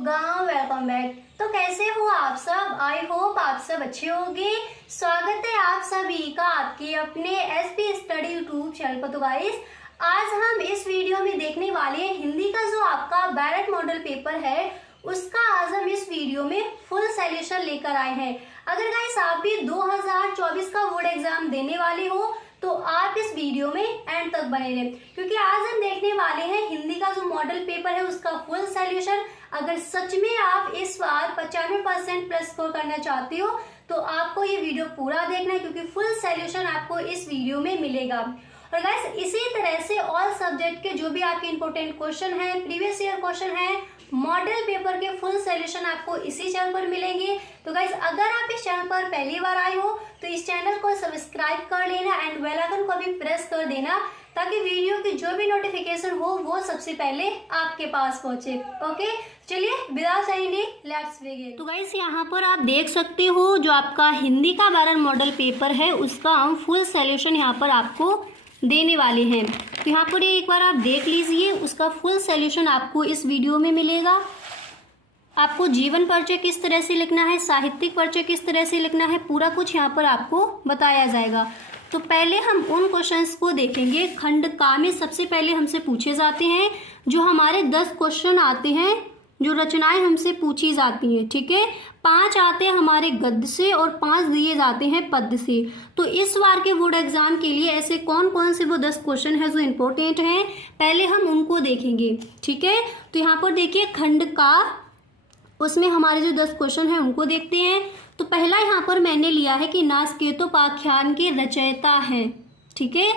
गांव। Welcome back. तो कैसे हो आप सब? आई होप आप सब अच्छे होंगे। स्वागत है आप सभी का आपके अपने एसपी स्टडी यूट्यूब चैनल पर। तो गाइस, आज हम इस वीडियो में देखने वाले हैं हिंदी का जो आपका बैलेट मॉडल पेपर है उसका आज हम इस वीडियो में फुल सॉल्यूशन लेकर आए हैं। अगर गाइस आप भी 2024 का बोर्ड एग्जाम देने वाले हो तो आप इस वीडियो में एंड तक बने रहे, क्योंकि आज हम देखने वाले हैं हिंदी का जो मॉडल पेपर है उसका फुल सॉल्यूशन। अगर सच में आप इस बार 95% प्लस स्कोर करना चाहते हो तो आपको ये वीडियो पूरा देखना है, क्योंकि फुल सॉल्यूशन आपको इस वीडियो में मिलेगा। और गाइस, इसी तरह से ऑल सब्जेक्ट के जो भी आपके इंपोर्टेंट क्वेश्चन है, प्रीवियस ईयर क्वेश्चन है, मॉडल पेपर के फुल सॉल्यूशन आपको इसी चैनल पर मिलेंगे। तो गाइस, अगर आप इस चैनल पर पहली बार आए हो तो इस चैनल को सब्सक्राइब कर लेना एंड बेल आइकन को भी प्रेस कर देना, ताकि वीडियो की जो भी नोटिफिकेशन हो वो सबसे पहले आपके पास पहुंचे। ओके, चलिए विदाउट सेइंग लेट्स बिगिन। तो गाइस, यहाँ पर आप देख सकते हो जो आपका हिंदी का बैलेट मॉडल पेपर है उसका हम फुल सॉल्यूशन यहाँ पर आपको देने वाले हैं। तो यहाँ पर एक बार आप देख लीजिए, उसका फुल सॉल्यूशन आपको इस वीडियो में मिलेगा। आपको जीवन परिचय किस तरह से लिखना है, साहित्यिक परिचय किस तरह से लिखना है, पूरा कुछ यहाँ पर आपको बताया जाएगा। तो पहले हम उन क्वेश्चंस को देखेंगे। खंड का में सबसे पहले हमसे पूछे जाते हैं जो हमारे 10 क्वेश्चन आते हैं, जो रचनाएं हमसे पूछी जाती हैं। ठीक है, 5 आते हैं हमारे गद्य से और 5 दिए जाते हैं पद्य से। तो इस बार के बोर्ड एग्जाम के लिए ऐसे कौन कौन से वो 10 क्वेश्चन है जो इम्पोर्टेंट हैं, पहले हम उनको देखेंगे। ठीक है, तो यहाँ पर देखिए खंड का, उसमें हमारे जो 10 क्वेश्चन हैं उनको देखते हैं। तो पहला यहाँ पर मैंने लिया है कि नासकेतोपाख्यान के रचयिता हैं। ठीक है,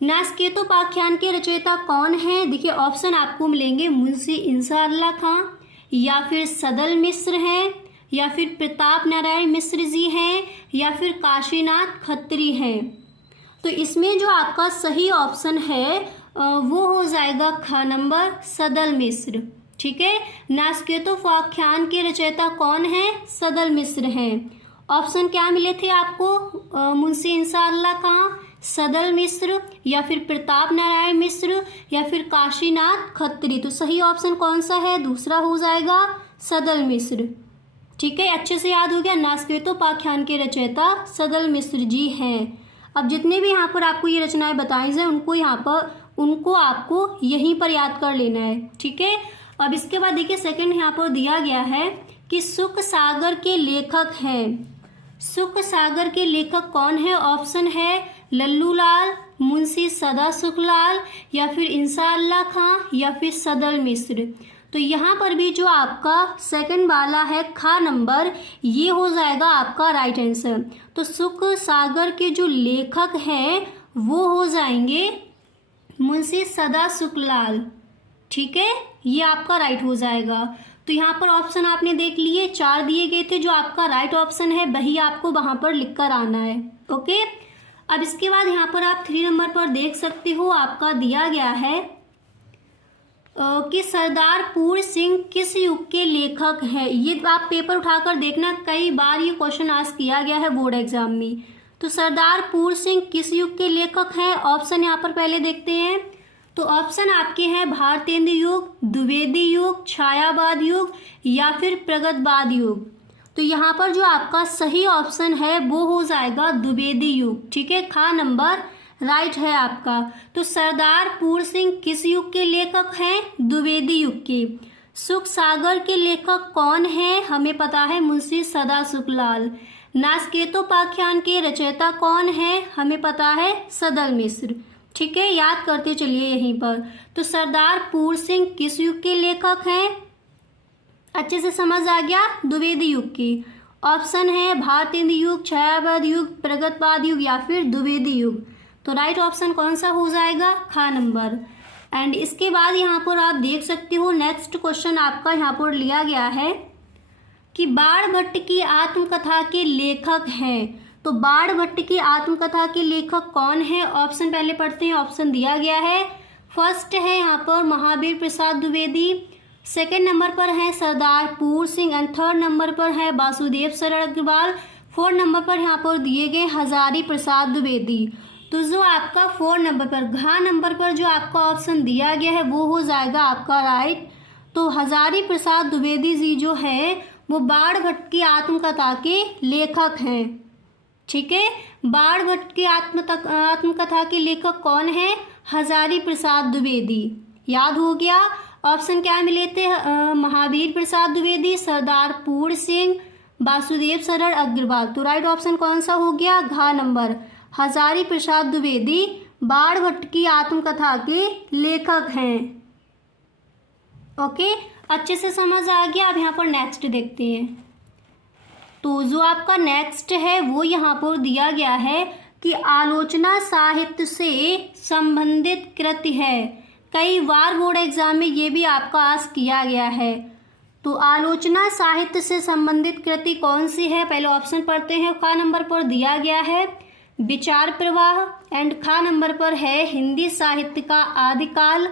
नासकेतोपाख्यान के रचयिता कौन है? देखिए ऑप्शन आपको मिलेंगे, मुंशी इंसाअल्लाह खां, या फिर सदल मिश्र हैं, या फिर प्रताप नारायण मिश्र जी हैं, या फिर काशीनाथ खत्री हैं। तो इसमें जो आपका सही ऑप्शन है वो हो जाएगा ख नंबर, सदल मिश्र। ठीक है, नासकेतोपाख्यान के रचयिता कौन है? सदल मिश्र हैं। ऑप्शन क्या मिले थे आपको? मुंशी इंसाअल्लाह खां, सदल मिश्र, या फिर प्रताप नारायण मिश्र, या फिर काशीनाथ खत्री। तो सही ऑप्शन कौन सा है? दूसरा हो जाएगा सदल मिश्र। ठीक है, अच्छे से याद हो गया, नासकेतोपाख्यान के रचयिता सदल मिश्र जी हैं। अब जितने भी यहाँ पर आपको ये रचनाएं बताई जाए उनको आपको यहीं पर याद कर लेना है। ठीक है, अब इसके बाद देखिए सेकंड यहाँ पर दिया गया है कि सुख सागर के लेखक हैं। सुख सागर के लेखक कौन है? ऑप्शन है लल्लू लाल, मुंशी सदा सुखलाल, या फिर इंसाअल्लाह खां, या फिर सदल मिश्र। तो यहाँ पर भी जो आपका सेकंड वाला है खा नंबर, ये हो जाएगा आपका राइट आंसर। तो सुख सागर के जो लेखक हैं वो हो जाएंगे मुंशी सदा सुखलाल। ठीक है, ये आपका राइट हो जाएगा। तो यहाँ पर ऑप्शन आपने देख लिए, 4 दिए गए थे, जो आपका राइट ऑप्शन है वही आपको वहां पर लिख कर आना है। ओके, अब इसके बाद यहाँ पर आप 3 नंबर पर देख सकते हो, आपका दिया गया है कि सरदार पूर्ण सिंह किस युग के लेखक है। ये आप पेपर उठाकर देखना, कई बार ये क्वेश्चन आस्क किया गया है बोर्ड एग्जाम में। तो सरदार पूर्ण सिंह किस युग के लेखक हैं? ऑप्शन यहाँ पर पहले देखते हैं। तो ऑप्शन आपके हैं भारतेंद्र युग, द्विवेदी युग, छायावाद युग, या फिर प्रगतवाद युग। तो यहाँ पर जो आपका सही ऑप्शन है वो हो जाएगा द्विवेदी युग। ठीक है, खा नंबर राइट है आपका। तो सरदार पूर्ण सिंह किस युग के लेखक हैं? द्विवेदी युग के। सुख सागर के लेखक कौन है? हमें पता है मुंशी सदा सुखलाल। नासकेतोपाख्यान के रचयिता कौन है? हमें पता है सदल मिश्र। ठीक है, याद करते चलिए यहीं पर। तो सरदार पूर्ण सिंह किस युग के लेखक हैं? अच्छे से समझ आ गया, द्विवेदी युग की। ऑप्शन है भारतेंद्र युग, छायावाद युग, प्रगतवाद युग, या फिर द्विवेदी युग। तो राइट ऑप्शन कौन सा हो जाएगा? खा नंबर। एंड इसके बाद यहाँ पर आप देख सकते हो नेक्स्ट क्वेश्चन आपका यहाँ पर लिया गया है कि बाणभट्ट की आत्मकथा के लेखक हैं। तो बाणभट्ट की आत्मकथा के लेखक कौन है? ऑप्शन पहले पढ़ते हैं। ऑप्शन दिया गया है, फर्स्ट है यहाँ पर महावीर प्रसाद द्विवेदी, सेकंड नंबर पर है सरदार पूर्ण सिंह, एंड थर्ड नंबर पर है वासुदेव शरण अग्रवाल, फोर्थ नंबर पर यहाँ पर दिए गए हजारी प्रसाद द्विवेदी। तो जो आपका 4 नंबर पर, घ नंबर पर जो आपका ऑप्शन दिया गया है वो हो जाएगा आपका राइट। तो हजारी प्रसाद द्विवेदी जी जो है वो बाण भट्ट की आत्मकथा के लेखक हैं। ठीक है, बाण भट्ट की आत्मकथा के लेखक कौन है? हजारी प्रसाद द्विवेदी। याद हो गया। ऑप्शन क्या मिले थे? महावीर प्रसाद द्विवेदी, सरदार पूर्ण सिंह, वासुदेव सरर अग्रवाल। तो राइट ऑप्शन कौन सा हो गया? घ नंबर, हजारी प्रसाद द्विवेदी बाण भट्ट की आत्मकथा के लेखक हैं। ओके, अच्छे से समझ आ गया। अब यहाँ पर नेक्स्ट देखते हैं। तो जो आपका नेक्स्ट है वो यहाँ पर दिया गया है कि आलोचना साहित्य से संबंधित कृति है। कई बार बोर्ड एग्जाम में ये भी आपका आस्क किया गया है। तो आलोचना साहित्य से संबंधित कृति कौन सी है? पहले ऑप्शन पढ़ते हैं। ख नंबर पर दिया गया है विचार प्रवाह, एंड ख नंबर पर है हिंदी साहित्य का आदिकाल,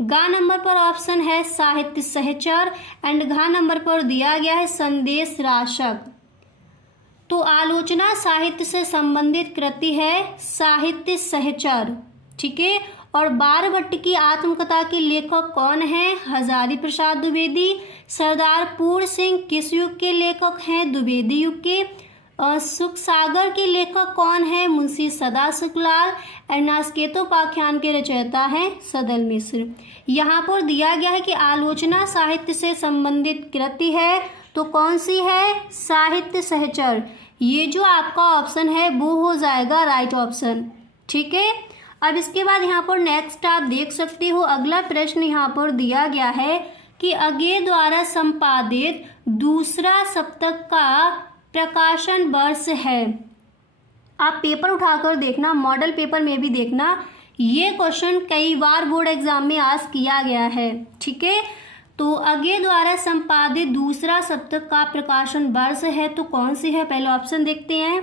ग नंबर पर ऑप्शन है साहित्य सहचर, एंड घ नंबर पर दिया गया है संदेश राशक। तो आलोचना साहित्य से संबंधित कृति है साहित्य सहचर। ठीक है, और बाण भट्ट की आत्मकथा के लेखक कौन है? हजारी प्रसाद द्विवेदी। सरदार पूर्ण सिंह किस युग के लेखक हैं? द्विवेदी युग के। और सुख सागर के लेखक कौन है? मुंशी सदा शुक्लाल। एंड नासकेतोपाख्यान के रचयिता हैं सदल मिश्र। यहाँ पर दिया गया है कि आलोचना साहित्य से संबंधित कृति है, तो कौन सी है? साहित्य सहचर। ये जो आपका ऑप्शन है वो हो जाएगा राइट ऑप्शन। ठीक है, अब इसके बाद यहाँ पर नेक्स्ट आप देख सकते हो, अगला प्रश्न यहाँ पर दिया गया है कि अगे द्वारा संपादित दूसरा सप्तक का प्रकाशन वर्ष है। आप पेपर उठाकर देखना, मॉडल पेपर में भी देखना, ये क्वेश्चन कई बार बोर्ड एग्जाम में आस्क किया गया है। ठीक है, तो अगे द्वारा संपादित दूसरा सप्तक का प्रकाशन वर्ष है, तो कौन सी है? पहले ऑप्शन देखते हैं।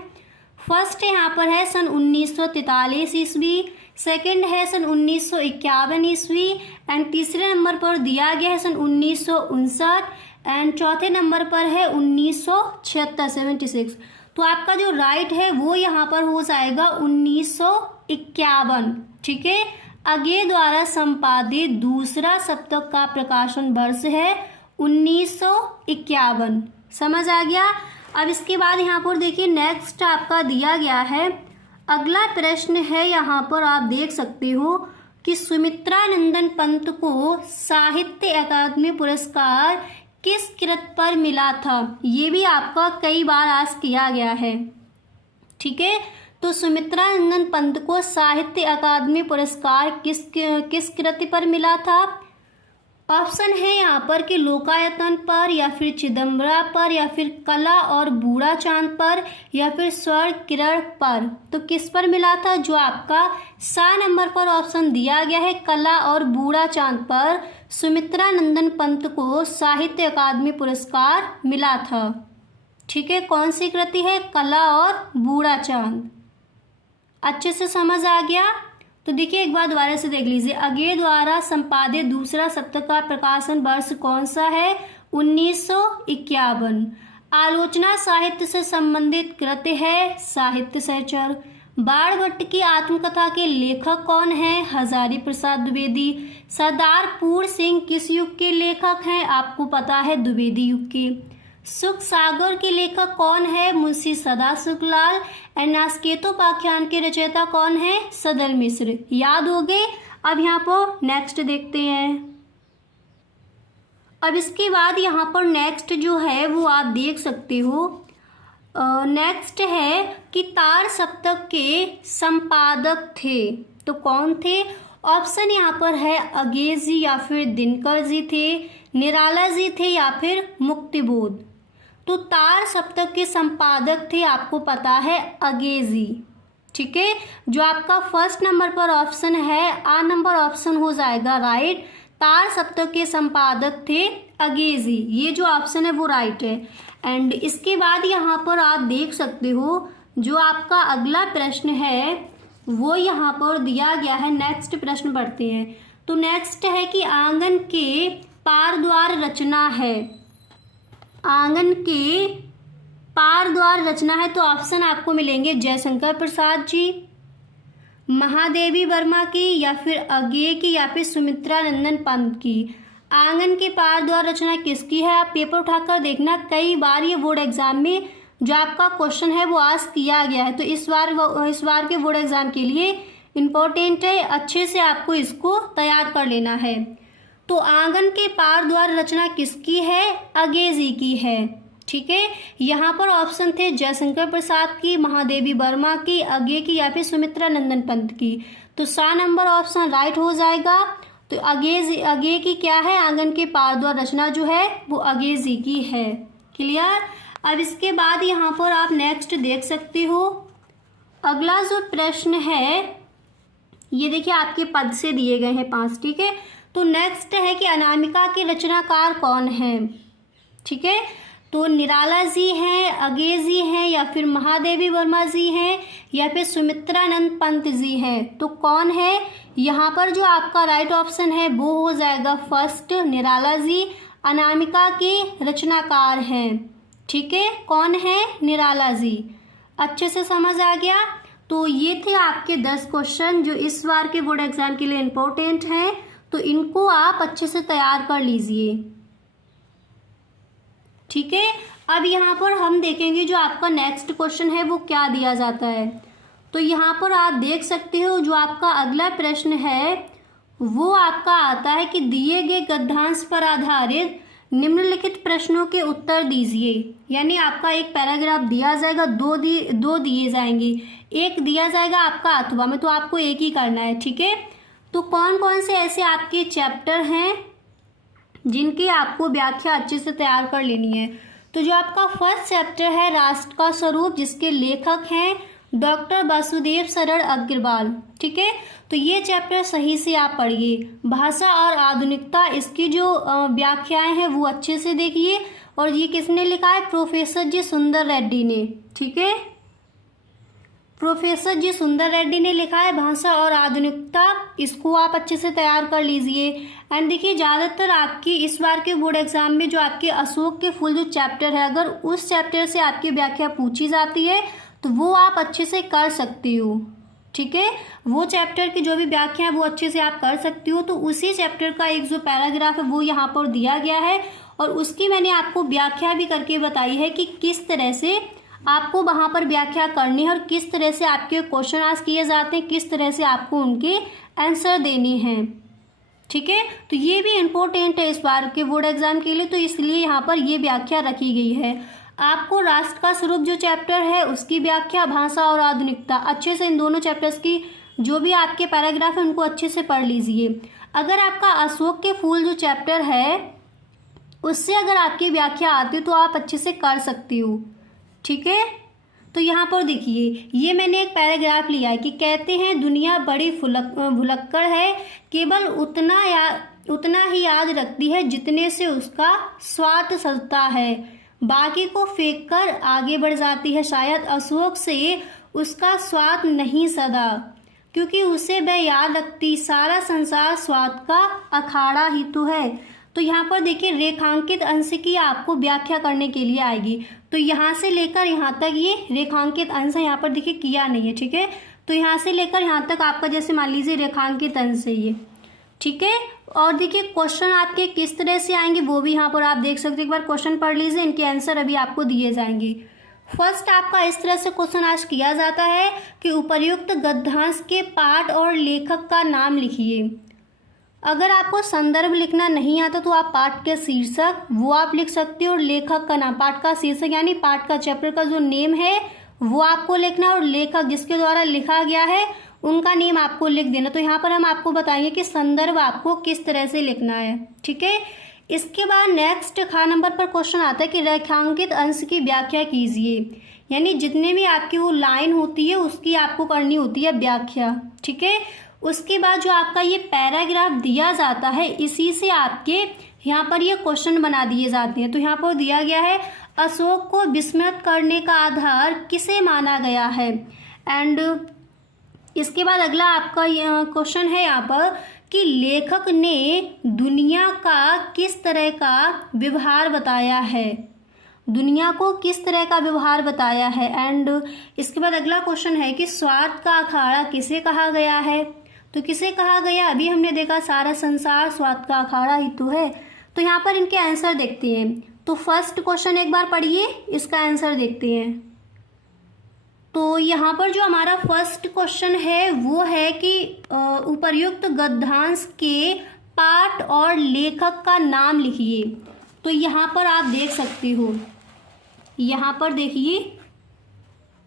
फर्स्ट यहाँ पर है सन 1943 ईस्वी, सेकंड है सन 1951 ईस्वी, एंड तीसरे नंबर पर दिया गया है सन 1959, एंड चौथे नंबर पर है 1976 76। तो आपका जो राइट है वो यहाँ पर हो जाएगा 1951। ठीक है, अगे द्वारा संपादित दूसरा सप्तक का प्रकाशन वर्ष है 1951। समझ आ गया। अब इसके बाद यहाँ पर देखिए नेक्स्ट आपका दिया गया है, अगला प्रश्न है, यहाँ पर आप देख सकते हो कि सुमित्रा नंदन पंत को साहित्य अकादमी पुरस्कार किस कृत पर मिला था? ये भी आपका कई बार आस्क किया गया है। ठीक है, तो सुमित्रा नंदन पंत को साहित्य अकादमी पुरस्कार किस कृति पर मिला था? ऑप्शन है यहाँ पर कि लोकायतन पर, या फिर चिदम्बरा पर, या फिर कला और बूढ़ा चांद पर, या फिर स्वर्ण किरण पर। तो किस पर मिला था? जो आपका सा नंबर पर ऑप्शन दिया गया है, कला और बूढ़ा चांद पर सुमित्रा नंदन पंत को साहित्य अकादमी पुरस्कार मिला था। ठीक है, कौन सी कृति है? कला और बूढ़ा चांद। अच्छे से समझ आ गया। तो देखिए एक बार दोबारा से देख लीजिए, अगे द्वारा संपादित दूसरा सप्तक का प्रकाशन वर्ष कौन सा है? 1951। आलोचना साहित्य से संबंधित कृति है साहित्य सहचर। बाण भट्ट की आत्मकथा के लेखक कौन है? हजारी प्रसाद द्विवेदी। सरदार पूर्ण सिंह किस युग के लेखक हैं? आपको पता है द्विवेदी युग के। सुख सागर के लेखक कौन है? मुंशी सदा शुक्लाल। एंड नासकेतोपाख्यान के रचयिता कौन है? सदल मिश्र। याद हो गए। अब यहाँ पर नेक्स्ट देखते हैं। अब इसके बाद यहाँ पर नेक्स्ट जो है वो आप देख सकते हो, नेक्स्ट है कि तार सप्तक के संपादक थे, तो कौन थे? ऑप्शन यहाँ पर है अगेज जी, या फिर दिनकर जी थे, निराला जी थे, या फिर मुक्तिबोध। तो तार सप्तक के संपादक थे, आपको पता है, अगेज जी। ठीक है, जो आपका फर्स्ट नंबर पर ऑप्शन है, आ नंबर ऑप्शन हो जाएगा राइट। तार सप्तक के संपादक थे अगेज जी, ये जो ऑप्शन है वो राइट है। एंड इसके बाद यहाँ पर आप देख सकते हो जो आपका अगला प्रश्न है वो यहाँ पर दिया गया है। नेक्स्ट प्रश्न पढ़ते हैं। तो नेक्स्ट है कि आंगन के पार द्वार रचना है, आंगन के पार द्वार रचना है, तो ऑप्शन आपको मिलेंगे जयशंकर प्रसाद जी, महादेवी वर्मा की, या फिर अगेय की, या फिर सुमित्रा नंदन पंत की। आंगन के पार द्वार रचना किसकी है? आप पेपर उठाकर देखना, कई बार ये बोर्ड एग्जाम में जो आपका क्वेश्चन है वो आस्क किया गया है, तो इस बार के बोर्ड एग्जाम के लिए इम्पोर्टेंट है, अच्छे से आपको इसको तैयार कर लेना है। तो आंगन के पार द्वार रचना किसकी है? अंग्रेजी की है। ठीक है, यहाँ पर ऑप्शन थे जयशंकर प्रसाद की, महादेवी वर्मा की, अज्ञे की या फिर सुमित्रा नंदन पंत की। तो 7 नंबर ऑप्शन राइट हो जाएगा। तो अज्ञे की क्या है? आंगन के पार द्वार रचना जो है वो अंग्रेजी की है। क्लियर? अब इसके बाद यहाँ पर आप नेक्स्ट देख सकते हो, अगला जो प्रश्न है ये देखिए आपके पद से दिए गए हैं 5। ठीक है, तो नेक्स्ट है कि अनामिका के रचनाकार कौन है? ठीक है, तो निराला जी हैं, अज्ञे जी हैं, या फिर महादेवी वर्मा जी हैं, या फिर सुमित्रानंद पंत जी हैं। तो कौन है? यहाँ पर जो आपका राइट ऑप्शन है वो हो जाएगा फर्स्ट, निराला जी अनामिका के रचनाकार हैं। ठीक है, कौन है? निराला जी। अच्छे से समझ आ गया? तो ये थे आपके 10 क्वेश्चन जो इस बार के बोर्ड एग्जाम के लिए इम्पोर्टेंट हैं, तो इनको आप अच्छे से तैयार कर लीजिए। ठीक है, अब यहाँ पर हम देखेंगे जो आपका नेक्स्ट क्वेश्चन है वो क्या दिया जाता है। तो यहाँ पर आप देख सकते हो जो आपका अगला प्रश्न है वो आपका आता है कि दिए गए गद्यांश पर आधारित निम्नलिखित प्रश्नों के उत्तर दीजिए। यानी आपका एक पैराग्राफ दिया जाएगा, दो दिए जाएंगे, एक दिया जाएगा आपका अथवा में, तो आपको एक ही करना है। ठीक है, तो कौन कौन से ऐसे आपके चैप्टर हैं जिनकी आपको व्याख्या अच्छे से तैयार कर लेनी है। तो जो आपका फर्स्ट चैप्टर है राष्ट्र का स्वरूप, जिसके लेखक हैं डॉक्टर वासुदेव सरल अग्रवाल। ठीक है, तो ये चैप्टर सही से आप पढ़िए। भाषा और आधुनिकता, इसकी जो व्याख्याएं हैं वो अच्छे से देखिए। और ये किसने लिखा है? प्रोफेसर जी सुंदर रेड्डी ने। ठीक है, प्रोफेसर जी सुंदर रेड्डी ने लिखा है भाषा और आधुनिकता, इसको आप अच्छे से तैयार कर लीजिए। एंड देखिए ज़्यादातर आपकी इस बार के बोर्ड एग्जाम में जो आपके अशोक के फूल जो चैप्टर है, अगर उस चैप्टर से आपकी व्याख्या पूछी जाती है तो वो आप अच्छे से कर सकती हो। ठीक है, वो चैप्टर की जो भी व्याख्या है वो अच्छे से आप कर सकती हो। तो उसी चैप्टर का एक जो पैराग्राफ है वो यहाँ पर दिया गया है, और उसकी मैंने आपको व्याख्या भी करके बताई है कि किस तरह से आपको वहाँ पर व्याख्या करनी है और किस तरह से आपके क्वेश्चन आस्क किए जाते हैं, किस तरह से आपको उनके आंसर देने हैं। ठीक है, तो ये भी इम्पोर्टेंट है इस बार के बोर्ड एग्जाम के लिए, तो इसलिए यहाँ पर ये व्याख्या रखी गई है। आपको राष्ट्र का स्वरूप जो चैप्टर है उसकी व्याख्या, भाषा और आधुनिकता, अच्छे से इन दोनों चैप्टर्स की जो भी आपके पैराग्राफ है उनको अच्छे से पढ़ लीजिए। अगर आपका अशोक के फूल जो चैप्टर है उससे अगर आपकी व्याख्या आती है तो आप अच्छे से कर सकती हो। ठीक है, तो यहाँ पर देखिए ये मैंने एक पैराग्राफ लिया है कि कहते हैं दुनिया बड़ी भुलक्कड़ है, केवल उतना ही याद रखती है जितने से उसका स्वार्थ सजता है, बाकी को फेंक कर आगे बढ़ जाती है। शायद अशोक से उसका स्वार्थ नहीं सदा, क्योंकि उसे वह याद रखती सारा संसार स्वार्थ का अखाड़ा ही तो है। तो यहाँ पर देखिए रेखांकित अंश की आपको व्याख्या करने के लिए आएगी। तो यहाँ से लेकर यहाँ तक ये रेखांकित अंश है, यहाँ पर देखिए किया नहीं है। ठीक है, तो यहाँ से लेकर यहाँ तक आपका जैसे मान लीजिए रेखांकित अंश है ये। ठीक है, और देखिए क्वेश्चन आपके किस तरह से आएंगे वो भी यहाँ पर आप देख सकते हैं। एक बार क्वेश्चन पढ़ लीजिए, इनके आंसर अभी आपको दिए जाएंगे। फर्स्ट आपका इस तरह से क्वेश्चन आज किया जाता है कि उपर्युक्त गद्यांश के पाठ और लेखक का नाम लिखिए। अगर आपको संदर्भ लिखना नहीं आता तो आप पाठ के शीर्षक वो आप लिख सकते हो, और लेखक का नाम, पाठ का शीर्षक यानी पाठ का चैप्टर का जो नेम है वो आपको लिखना है, और लेखक जिसके द्वारा लिखा गया है उनका नेम आपको लिख देना। तो यहाँ पर हम आपको बताएंगे कि संदर्भ आपको किस तरह से लिखना है। ठीक है, इसके बाद नेक्स्ट ख नंबर पर क्वेश्चन आता है कि रेखांकित अंश की व्याख्या कीजिए। यानी जितने भी आपकी वो लाइन होती है उसकी आपको करनी होती है व्याख्या। ठीक है, उसके बाद जो आपका ये पैराग्राफ दिया जाता है इसी से आपके यहाँ पर ये क्वेश्चन बना दिए जाते हैं। तो यहाँ पर दिया गया है अशोक को विस्मृत करने का आधार किसे माना गया है। एंड इसके बाद अगला आपका क्वेश्चन है यहाँ पर कि लेखक ने दुनिया का किस तरह का व्यवहार बताया है, दुनिया को किस तरह का व्यवहार बताया है। एंड इसके बाद अगला क्वेश्चन है कि स्वार्थ का अखाड़ा किसे कहा गया है। तो किसे कहा गया? अभी हमने देखा सारा संसार स्वार्थ का अखाड़ा ही तो है। तो यहाँ पर इनके आंसर देखते हैं। तो फर्स्ट क्वेश्चन एक बार पढ़िए, इसका आंसर देखते हैं। तो यहाँ पर जो हमारा फर्स्ट क्वेश्चन है वो है कि उपर्युक्त गद्यांश के पाठ और लेखक का नाम लिखिए। तो यहाँ पर आप देख सकते हो, यहाँ पर देखिए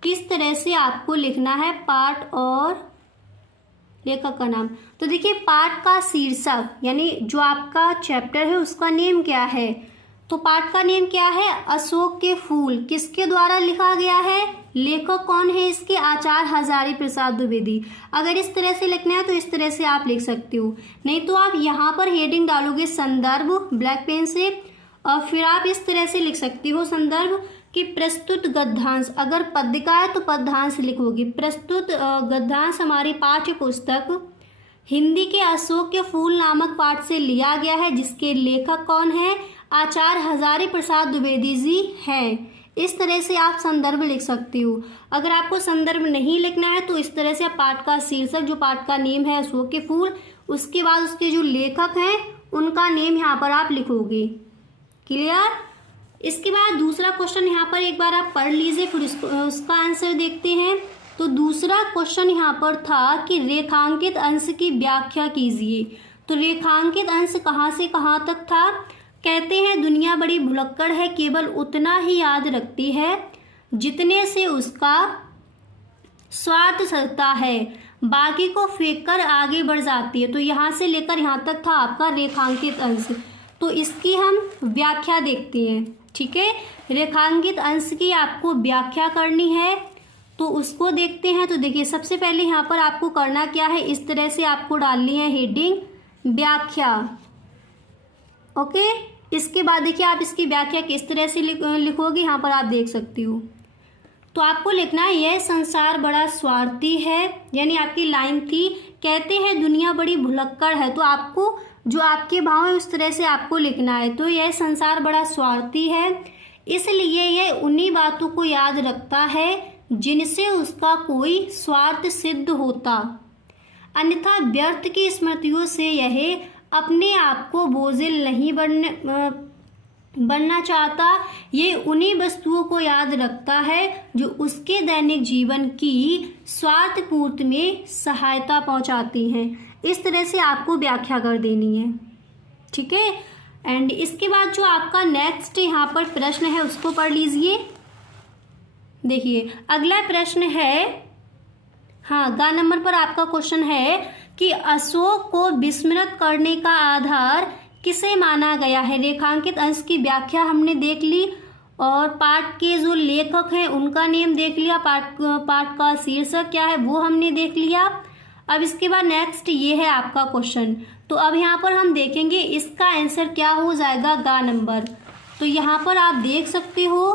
किस तरह से आपको लिखना है पाठ और लेखक का नाम। तो देखिए पाठ का शीर्षक यानी जो आपका चैप्टर है उसका नेम क्या है? तो पाठ का नेम क्या है? अशोक के फूल। किसके द्वारा लिखा गया है? लेखक कौन है इसके? आचार्य हजारी प्रसाद द्विवेदी। अगर इस तरह से लिखना है तो इस तरह से आप लिख सकते हो, नहीं तो आप यहाँ पर हेडिंग डालोगे संदर्भ ब्लैक पेन से, और फिर आप इस तरह से लिख सकती हो संदर्भ कि प्रस्तुत गद्यांश। अगर पद्यिका है तो पद्यांश लिखोगे। प्रस्तुत गद्यांश हमारी पाठ्य पुस्तक हिंदी के अशोक के फूल नामक पाठ से लिया गया है, जिसके लेखक कौन है? आचार्य हजारी प्रसाद द्विवेदी जी हैं। इस तरह से आप संदर्भ लिख सकती हो। अगर आपको संदर्भ नहीं लिखना है तो इस तरह से आप पाठ का शीर्षक, जो पाठ का नेम है अशोक के फूल, उसके बाद उसके जो लेखक हैं उनका नेम यहाँ पर आप लिखोगे। क्लियर? इसके बाद दूसरा क्वेश्चन यहाँ पर एक बार आप पढ़ लीजिए, फिर उसका आंसर देखते हैं। तो दूसरा क्वेश्चन यहाँ पर था कि रेखांकित अंश की व्याख्या कीजिए। तो रेखांकित अंश कहाँ से कहाँ तक था? कहते हैं दुनिया बड़ी भुलक्कड़ है, केवल उतना ही याद रखती है जितने से उसका स्वार्थ सधता है, बाकी को फेंक कर आगे बढ़ जाती है। तो यहाँ से लेकर यहाँ तक था आपका रेखांकित अंश। तो इसकी हम व्याख्या देखते हैं। ठीक है, रेखांकित अंश की आपको व्याख्या करनी है तो उसको देखते हैं। तो देखिए सबसे पहले यहाँ पर आपको करना क्या है, इस तरह से आपको डालनी है हेडिंग व्याख्या। ओके, इसके बाद देखिए आप इसकी व्याख्या किस तरह से लिखोगे, यहाँ पर आप देख सकती हो। तो आपको लिखना है यह संसार बड़ा स्वार्थी है, यानी आपकी लाइन थी कहते हैं दुनिया बड़ी भुलक्कड़ है। तो आपको जो आपके भाव है उस तरह से आपको लिखना है। तो यह संसार बड़ा स्वार्थी है, इसलिए यह उन्हीं बातों को याद रखता है जिनसे उसका कोई स्वार्थ सिद्ध होता, अन्यथा व्यर्थ की स्मृतियों से यह अपने आप को बोझिल नहीं बनना चाहता। ये उन्हीं वस्तुओं को याद रखता है जो उसके दैनिक जीवन की स्वार्थ पूर्ति में सहायता पहुंचाती हैं। इस तरह से आपको व्याख्या कर देनी है। ठीक है, एंड इसके बाद जो आपका नेक्स्ट यहाँ पर प्रश्न है उसको पढ़ लीजिए। देखिए अगला प्रश्न है, हाँ गा नंबर पर आपका क्वेश्चन है कि अशोक को विस्मृत करने का आधार किसे माना गया है। रेखांकित अंश की व्याख्या हमने देख ली और पाठ के जो लेखक हैं उनका नेम देख लिया, पाठ का शीर्षक क्या है वो हमने देख लिया। अब इसके बाद नेक्स्ट ये है आपका क्वेश्चन। तो अब यहाँ पर हम देखेंगे इसका आंसर क्या हो जाएगा, गा नंबर। तो यहाँ पर आप देख सकते हो,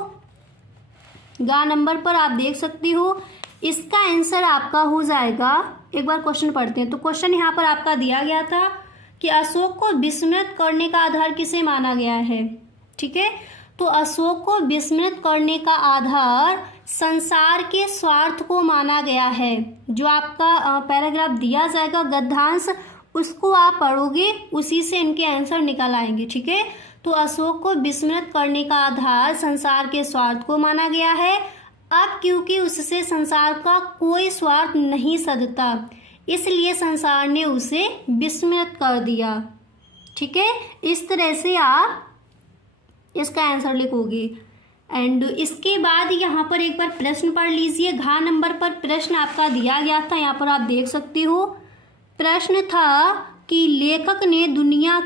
गा नंबर पर आप देख सकती हो इसका आंसर आपका हो जाएगा। एक बार क्वेश्चन पढ़ते हैं। तो क्वेश्चन यहाँ पर आपका दिया गया था कि अशोक को विस्मृत करने का आधार किसे माना गया है। ठीक है, तो अशोक को विस्मृत करने का आधार संसार के स्वार्थ को माना गया है। जो आपका पैराग्राफ दिया जाएगा गद्यांश, उसको आप पढ़ोगे, उसी से इनके आंसर निकल आएंगे। ठीक है, तो अशोक को विस्मृत करने का आधार संसार के स्वार्थ को माना गया है। अब क्योंकि उससे संसार का कोई स्वार्थ नहीं सधता, इसलिए संसार ने उसे विस्मृत कर दिया। ठीक है, इस तरह से आप इसका आंसर लिखोगे। एंड इसके बाद यहाँ पर एक बार प्रश्न पढ़ लीजिए। घ नंबर पर प्रश्न आपका दिया गया था, यहाँ पर आप देख सकती हो। प्रश्न था कि लेखक ने दुनिया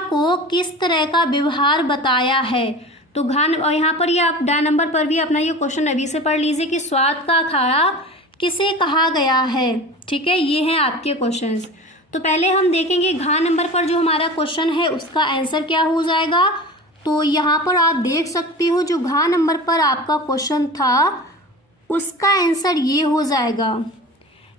को किस तरह का व्यवहार बताया है। तो और यहाँ पर ये आप डा नंबर पर भी अपना ये क्वेश्चन अभी से पढ़ लीजिए कि स्वार्थ का अखाड़ा किसे कहा गया है। ठीक है, ये हैं आपके क्वेश्चंस। तो पहले हम देखेंगे घ नंबर पर जो हमारा क्वेश्चन है उसका आंसर क्या हो जाएगा। तो यहाँ पर आप देख सकती हो जो घ नंबर पर आपका क्वेश्चन था उसका आंसर ये हो जाएगा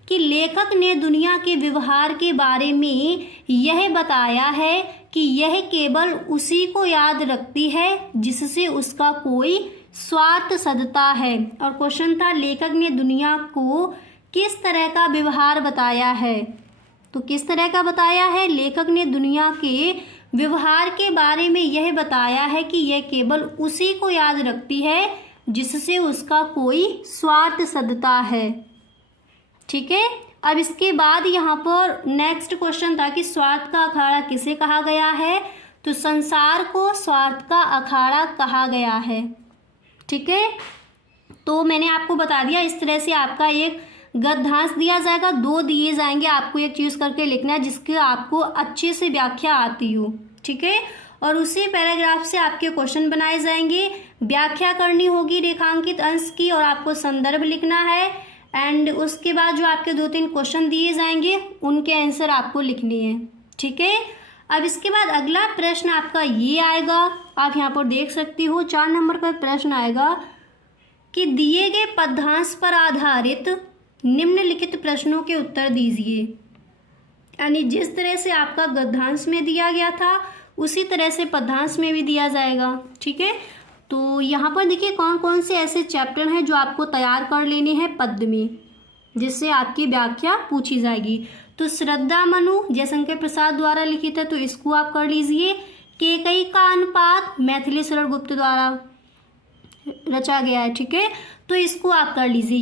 कि लेखक ने दुनिया के व्यवहार के बारे में यह बताया है कि यह केवल उसी को याद रखती है जिससे उसका कोई स्वार्थ सधता है। और क्वेश्चन था लेखक ने दुनिया को किस तरह का व्यवहार बताया है। तो किस तरह का बताया है, लेखक ने दुनिया के व्यवहार के बारे में यह बताया है कि यह केवल उसी को याद रखती है जिससे उसका कोई स्वार्थ सदता है। ठीक है, अब इसके बाद यहाँ पर नेक्स्ट क्वेश्चन था कि स्वार्थ का अखाड़ा किसे कहा गया है। तो संसार को स्वार्थ का अखाड़ा कहा गया है। ठीक है, तो मैंने आपको बता दिया, इस तरह से आपका एक गद्यांश दिया जाएगा, 2 दिए जाएंगे, आपको एक चीज करके लिखना है जिसके आपको अच्छे से व्याख्या आती हो। ठीक है, और उसी पैराग्राफ से आपके क्वेश्चन बनाए जाएंगे, व्याख्या करनी होगी रेखांकित अंश की, और आपको संदर्भ लिखना है। एंड उसके बाद जो आपके 2-3 क्वेश्चन दिए जाएंगे उनके आंसर आपको लिखने हैं। ठीक है, अब इसके बाद अगला प्रश्न आपका ये आएगा, आप यहाँ पर देख सकती हो 4 नंबर पर प्रश्न आएगा कि दिए गए पद्यांश पर आधारित निम्नलिखित प्रश्नों के उत्तर दीजिए। यानी जिस तरह से आपका गद्यांश में दिया गया था उसी तरह से पद्यांश में भी दिया जाएगा। ठीक है, तो यहाँ पर देखिए कौन कौन से ऐसे चैप्टर हैं जो आपको तैयार कर लेने हैं पद्य में, जिससे आपकी व्याख्या पूछी जाएगी। तो श्रद्धा मनु जयशंकर प्रसाद द्वारा लिखित है, तो इसको आप कर लीजिए। केकई का अनुपात मैथिली शरण गुप्त द्वारा रचा गया है। ठीक है, तो इसको आप कर लीजिए।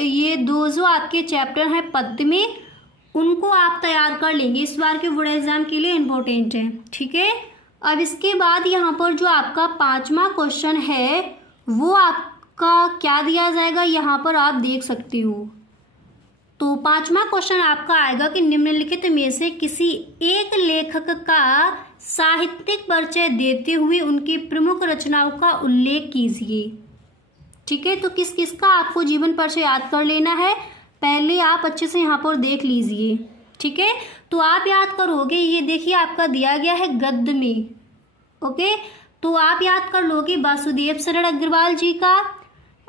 ये दो जो आपके चैप्टर हैं पद्य में, उनको आप तैयार कर लेंगे, इस बार के बोर्ड एग्जाम के लिए इम्पोर्टेंट है। ठीक है, अब इसके बाद यहाँ पर जो आपका 5वां क्वेश्चन है वो आपका क्या दिया जाएगा, यहाँ पर आप देख सकते हो। तो 5वां क्वेश्चन आपका आएगा कि निम्नलिखित में से किसी एक लेखक का साहित्यिक परिचय देते हुए उनकी प्रमुख रचनाओं का उल्लेख कीजिए। ठीक है, तो किस किस का आपको जीवन परिचय याद कर लेना है, पहले आप अच्छे से यहाँ पर देख लीजिए। ठीक है, तो आप याद करोगे, ये देखिए आपका दिया गया है गद्य में। ओके, तो आप याद कर लोगे वासुदेव शरण अग्रवाल जी का,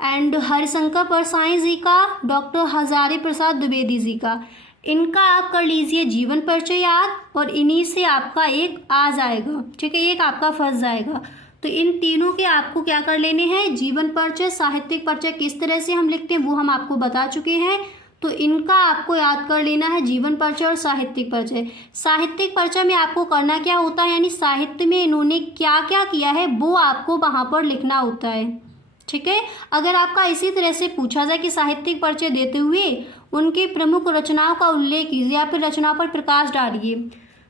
एंड हरिशंकर परसाई जी का, डॉक्टर हजारी प्रसाद द्विवेदी जी का, इनका आप कर लीजिए जीवन परिचय याद, और इन्हीं से आपका एक आ जाएगा। ठीक है, एक आपका फंस जाएगा। तो इन तीनों के आपको क्या कर लेने हैं, जीवन परिचय, साहित्यिक परिचय किस तरह से हम लिखते हैं वो हम आपको बता चुके हैं, तो इनका आपको याद कर लेना है जीवन परिचय और साहित्यिक परिचय। साहित्यिक परिचय में आपको करना क्या होता है, यानी साहित्य में इन्होंने क्या क्या किया है वो आपको वहाँ पर लिखना होता है। ठीक है, अगर आपका इसी तरह से पूछा जाए कि साहित्यिक परिचय देते हुए उनकी प्रमुख रचनाओं का उल्लेख कीजिए या फिर रचनाओं पर प्रकाश डालिए,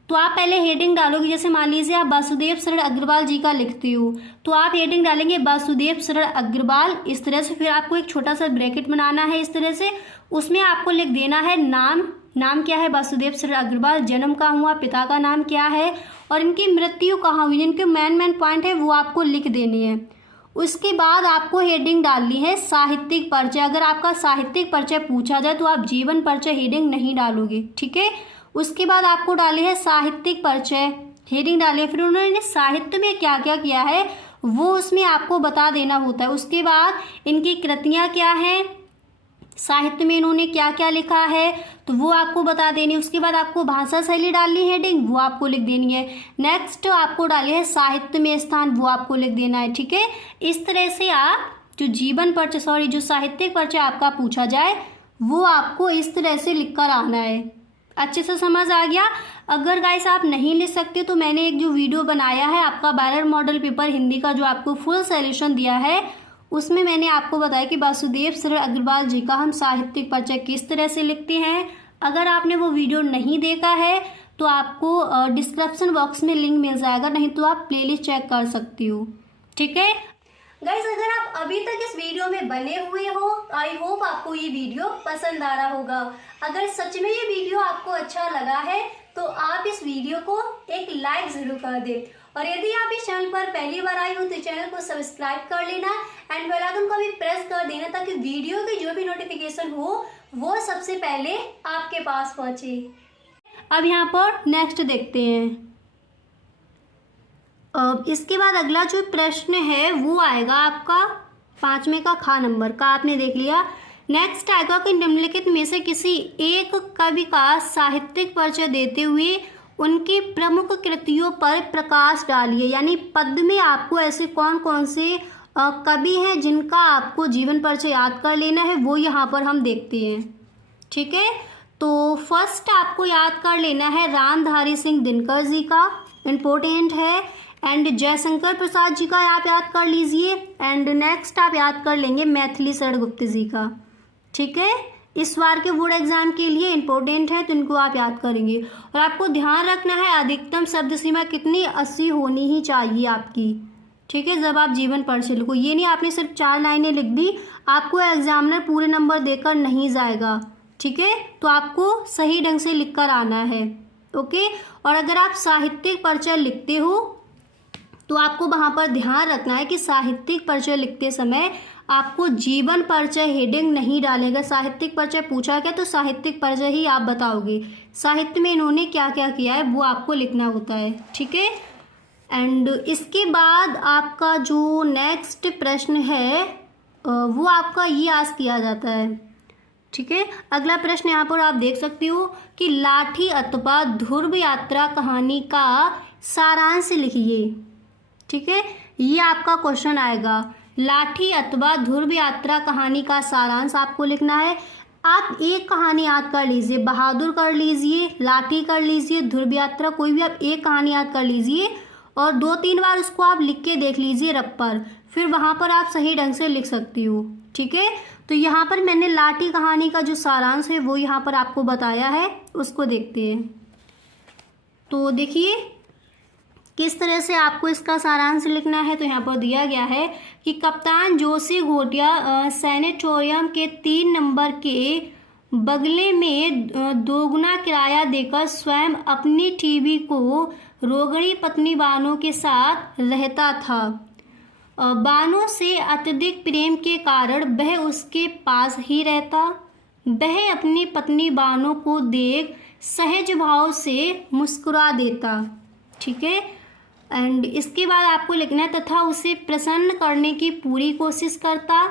तो आप पहले हेडिंग डालोगे। जैसे मान लीजिए आप वासुदेव शरण अग्रवाल जी का लिखते हो, तो आप हेडिंग डालेंगे वासुदेव शरण अग्रवाल, इस तरह से। फिर आपको एक छोटा सा ब्रैकेट बनाना है इस तरह से, उसमें आपको लिख देना है नाम क्या है वासुदेव शरण अग्रवाल, जन्म कहाँ हुआ, पिता का नाम क्या है, और इनकी मृत्यु कहाँ हुई, जिनके मेन पॉइंट है वो आपको लिख देने हैं। उसके बाद आपको हेडिंग डालनी है साहित्यिक परिचय। अगर आपका साहित्यिक परिचय पूछा जाए तो आप जीवन परिचय हेडिंग नहीं डालोगे। ठीक है, उसके बाद आपको डाली है साहित्यिक परिचय हेडिंग डाली है, फिर उन्होंने साहित्य में क्या क्या किया है वो उसमें आपको बता देना होता है। उसके बाद इनकी कृतियाँ क्या हैं, साहित्य में इन्होंने क्या क्या लिखा है तो वो आपको बता देनी है। उसके बाद आपको भाषा शैली डालनी है हेडिंग, वो आपको लिख देनी है। नेक्स्ट आपको डाली है साहित्य में स्थान, वो आपको लिख देना है। ठीक है, इस तरह से आप जो साहित्यिक परिचय आपका पूछा जाए वो आपको इस तरह से लिख कर आना है। अच्छे से समझ आ गया। अगर गाइस आप नहीं लिख सकते तो मैंने एक जो वीडियो बनाया है आपका 12 मॉडल पेपर हिंदी का, जो आपको फुल सॉल्यूशन दिया है, उसमें मैंने आपको बताया कि वासुदेव शरण अग्रवाल जी का हम साहित्यिक परिचय किस तरह से लिखते हैं। अगर आपने वो वीडियो नहीं देखा है तो आपको डिस्क्रिप्शन बॉक्स में लिंक मिल जाएगा, नहीं तो आप प्लेलिस्ट चेक कर सकती हो। ठीक है गाइस, अगर आप अभी तक इस वीडियो में बने हुए हो, आई होप आपको ये वीडियो पसंद आ रहा होगा। अगर सच में ये वीडियो आपको अच्छा लगा है तो आप इस वीडियो को एक लाइक जरूर कर दें, और यदि आप इस चैनल पर पहली बार आई हो तो चैनल को सब्सक्राइब कर लेना एंड बेल आइकन को भी प्रेस कर देना, ताकि वीडियो की जो भी नोटिफिकेशन हो वो सबसे पहले आपके पास पहुंचे। अब यहाँ पर नेक्स्ट देखते हैं। अब इसके बाद अगला जो प्रश्न है वो आएगा आपका 5वें का खा नंबर का, आपने देख लिया। नेक्स्ट आएगा कि निम्नलिखित में से किसी एक कवि का साहित्यिक परिचय देते हुए उनकी प्रमुख कृतियों पर प्रकाश डालिए। यानी पद्य में आपको ऐसे कौन कौन से कवि हैं जिनका आपको जीवन परिचय याद कर लेना है, वो यहाँ पर हम देखते हैं। ठीक है, तो फर्स्ट आपको याद कर लेना है रामधारी सिंह दिनकर जी का, इम्पोर्टेंट है। एंड जयशंकर प्रसाद जी का आप याद कर लीजिए। एंड नेक्स्ट आप याद कर लेंगे मैथिली शरण गुप्त जी का। ठीक है, इस बार के बोर्ड एग्जाम के लिए इम्पोर्टेंट है, तो इनको आप याद करेंगे। और आपको ध्यान रखना है अधिकतम शब्द सीमा कितनी 80 होनी ही चाहिए आपकी। ठीक है, जब आप जीवन परिचय लिखो, ये नहीं आपने सिर्फ 4 लाइनें लिख दी, आपको एग्जामिनर पूरे नंबर देकर नहीं जाएगा। ठीक है, तो आपको सही ढंग से लिख कर आना है। ओके, और अगर आप साहित्यिक परिचय लिखते हो तो आपको वहाँ पर ध्यान रखना है कि साहित्यिक परिचय लिखते समय आपको जीवन परिचय हेडिंग नहीं डालेगा। साहित्यिक परिचय पूछा गया तो साहित्यिक परिचय ही आप बताओगे, साहित्य में इन्होंने क्या क्या किया है वो आपको लिखना होता है। ठीक है, एंड इसके बाद आपका जो नेक्स्ट प्रश्न है वो आपका ये आज किया जाता है। ठीक है, अगला प्रश्न यहाँ पर आप देख सकते हो कि लाठी अथवा ध्रुव यात्रा कहानी का सारांश लिखिए। ठीक है, ये आपका क्वेश्चन आएगा, लाठी अथवा ध्रुव यात्रा कहानी का सारांश आपको लिखना है। आप एक कहानी याद कर लीजिए, बहादुर कर लीजिए, लाठी कर लीजिए, ध्रुव यात्रा, कोई भी आप एक कहानी याद कर लीजिए और 2-3 बार उसको आप लिख के देख लीजिए रब पर, फिर वहाँ पर आप सही ढंग से लिख सकती हो। ठीक है, तो यहाँ पर मैंने लाठी कहानी का जो सारांश है वो यहाँ पर आपको बताया है, उसको देखते हैं। तो देखिए किस तरह से आपको इसका सारांश लिखना है। तो यहाँ पर दिया गया है कि कप्तान जोशी घोटिया सैनिटोरियम के 3 नंबर के बगले में दोगुना किराया देकर स्वयं अपनी टीवी को रोगड़ी पत्नी बानो के साथ रहता था। बानो से अत्यधिक प्रेम के कारण वह उसके पास ही रहता। वह अपनी पत्नी बानो को देख सहज भाव से मुस्कुरा देता। ठीक है, एंड इसके बाद आपको लिखना है तथा उसे प्रसन्न करने की पूरी कोशिश करता।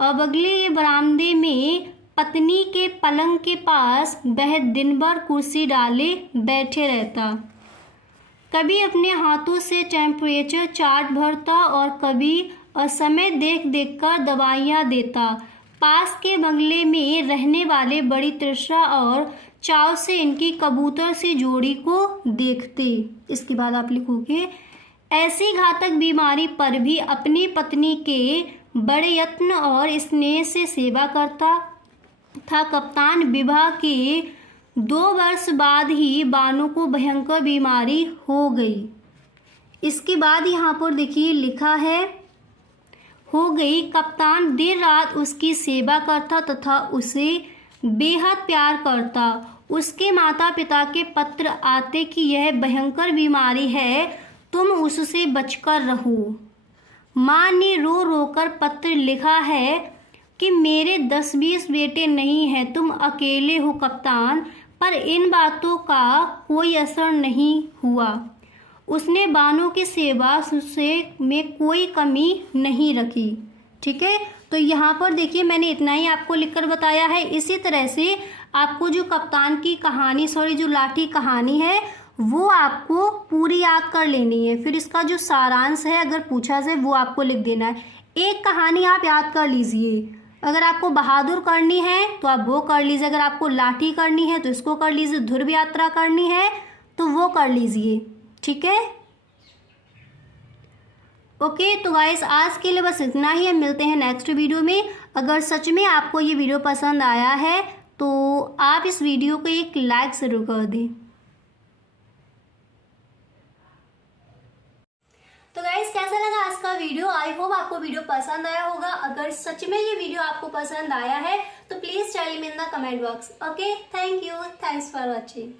अब अगले बरामदे में पत्नी के पलंग के पास वह दिन भर कुर्सी डाले बैठे रहता। कभी अपने हाथों से टेम्परेचर चार्ट भरता और कभी समय देख देख कर दवाइयाँ देता। पास के बंगले में रहने वाले बड़ी तृष्णा और चाव से इनकी कबूतर सी जोड़ी को देखते। इसके बाद आप लिखोगे, ऐसी घातक बीमारी पर भी अपनी पत्नी के बड़े यत्न और स्नेह से सेवा करता था। कप्तान विवाह के 2 वर्ष बाद ही बानो को भयंकर बीमारी हो गई। इसके बाद यहाँ पर देखिए लिखा है, हो गई। कप्तान देर रात उसकी सेवा करता तथा उसे बेहद प्यार करता। उसके माता पिता के पत्र आते कि यह भयंकर बीमारी है, तुम उससे बचकर रहो। माँ ने रो रो कर पत्र लिखा है कि मेरे 10-20 बेटे नहीं हैं, तुम अकेले हो कप्तान। पर इन बातों का कोई असर नहीं हुआ। उसने बानो की सेवा से में कोई कमी नहीं रखी। ठीक है, तो यहाँ पर देखिए मैंने इतना ही आपको लिखकर बताया है। इसी तरह से आपको जो कप्तान की कहानी जो लाठी कहानी है वो आपको पूरी याद कर लेनी है। फिर इसका जो सारांश है अगर पूछा जाए वो आपको लिख देना है। एक कहानी आप याद कर लीजिए, अगर आपको बहादुर करनी है तो आप वो कर लीजिए, अगर आपको लाठी करनी है तो इसको कर लीजिए, ध्रुव यात्रा करनी है तो वो कर लीजिए। ठीक है, ओके। तो गाइस आज के लिए बस इतना ही, हम मिलते हैं नेक्स्ट वीडियो में। अगर सच में आपको ये वीडियो पसंद आया है तो आप इस वीडियो को एक लाइक ज़रूर कर दें। तो गाइस कैसा लगा आज का वीडियो? आई होप आपको वीडियो पसंद आया होगा। अगर सच में ये वीडियो आपको पसंद आया है तो please tell me in the comment box. Okay, thank you, thanks for watching.